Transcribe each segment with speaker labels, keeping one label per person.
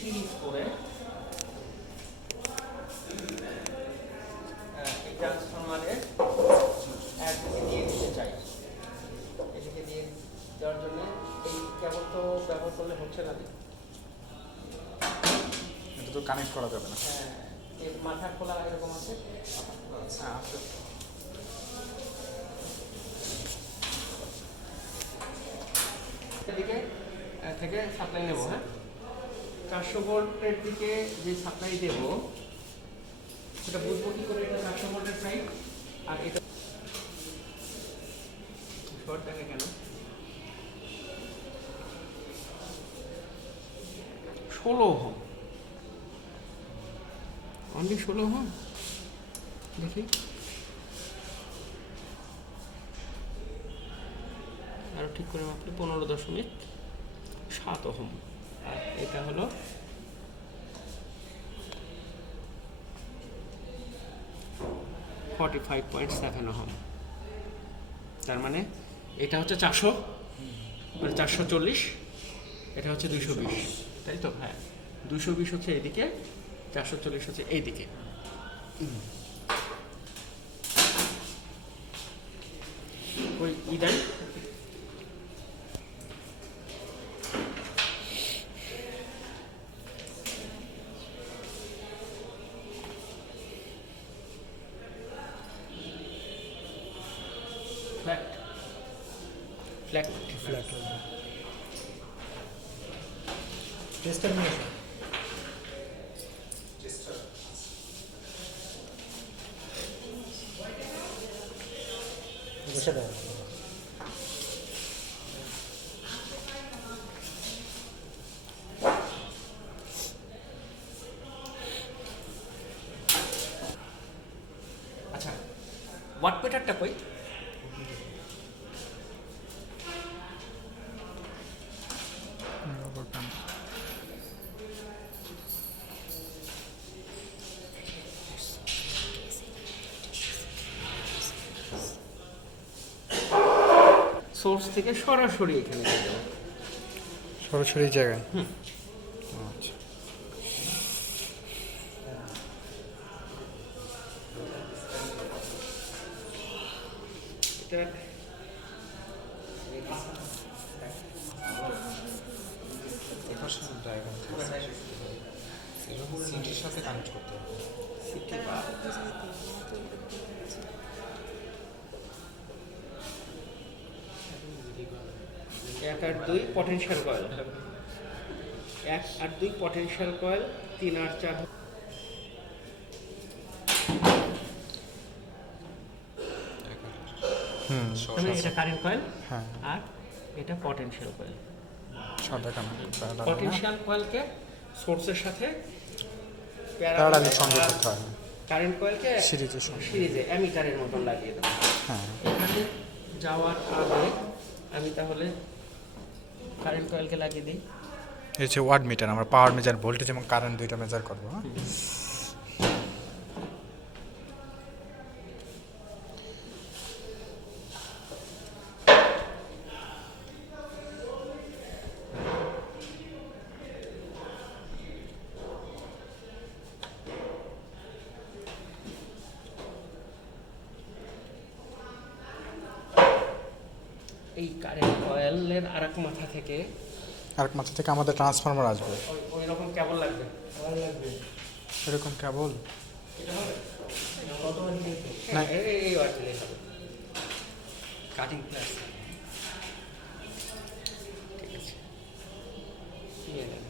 Speaker 1: Series করে এই ট্রান্সফরমারে একদিকে দিয়ে দিতে চাই। এদিকে দিয়ে দেওয়ার জন্য এই কেবল তো ব্যবহার করলে হচ্ছে না।
Speaker 2: এটা তো কানেক্ট করা যাবে না।
Speaker 1: হ্যাঁ এর মাথা খোলা এরকম আছে।
Speaker 2: হ্যাঁ আছে
Speaker 1: এদিকে থেকে সাপ্লাই নেব হ্যাঁ? চারশো ভোল্টের দিকে যে সাপ্লাই দেব, সেটা বুঝব কি করে এটা চারশো ভোল্টের সাইড আর এটা শর্ট থাকে কেন? ষোলো হোম অনলি ষোলো হোম দেখি। আরও ঠিক করে মাপলে পনেরো দশমিক সাত ওহম। এটা হলো forty five point seven ohm. তার মানে এটা হচ্ছে চারশো মানে চারশো চল্লিশ, এটা হচ্ছে দুইশো বিশ। তাই তো? হ্যাঁ। দুশো বিশ হচ্ছে এদিকে চারশো চল্লিশ হচ্ছে এইদিকে। ওই ই ফ্ল্যাট ফ্ল্যাট
Speaker 3: টেস্টার নিয়ে। বসে দাও
Speaker 1: আচ্ছা ওয়াট মিটারটা কই? সোর্স থেকে সরাসরি এখানে
Speaker 2: সরাসরি এই জায়গায়? আচ্ছা।
Speaker 1: এটা
Speaker 2: সিটির সাথে কানেক্ট করতে হবে।
Speaker 1: সিটি বা এক আর দুই পটেনশিয়াল কয়েল এক আর দুই পটেনশিয়াল কয়েল তিন আর চার
Speaker 2: হুম
Speaker 1: এটা কারেন্ট কয়েল আর এটা পটেনশিয়াল কয়েল পটেনশিয়াল কয়েলকে সোর্সের সাথে
Speaker 2: প্যারালালি সংযোগ করতে হয়।
Speaker 1: কারেন্ট কয়েলকে
Speaker 2: সিরিজে সংযোগ
Speaker 1: সিরিজে অ্যামিটারের মতন লাগিয়ে দেবো।
Speaker 2: হ্যাঁ।
Speaker 1: এখানে যাওয়ার আগে আমি তাহলে কারেন্ট কয়েলকে লাগিয়ে দিই।
Speaker 2: এই হচ্ছে ওয়াট মিটার আমরা পাওয়ার মেজার ভোল্টেজ এবং কারেন্ট দুইটা মেজার করব হ্যাঁ?
Speaker 1: এই কারেন্ট কয়েলের আর এক মাথা থেকে
Speaker 2: আর এক মাথা থেকে আমাদের ট্রান্সফরমার আসবে।
Speaker 1: ওই- রকম কেবল লাগবে
Speaker 2: এরকম কেবল
Speaker 1: এটা হবে?
Speaker 2: না।
Speaker 1: এই এই দিলেই হবে কাটিং প্লাস ঠিক আছে। নিয়ে নেন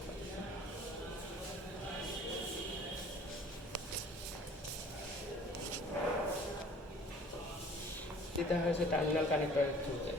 Speaker 1: এটা হয়েছে টার্মিনাল কানেক্টরের থ্রুতে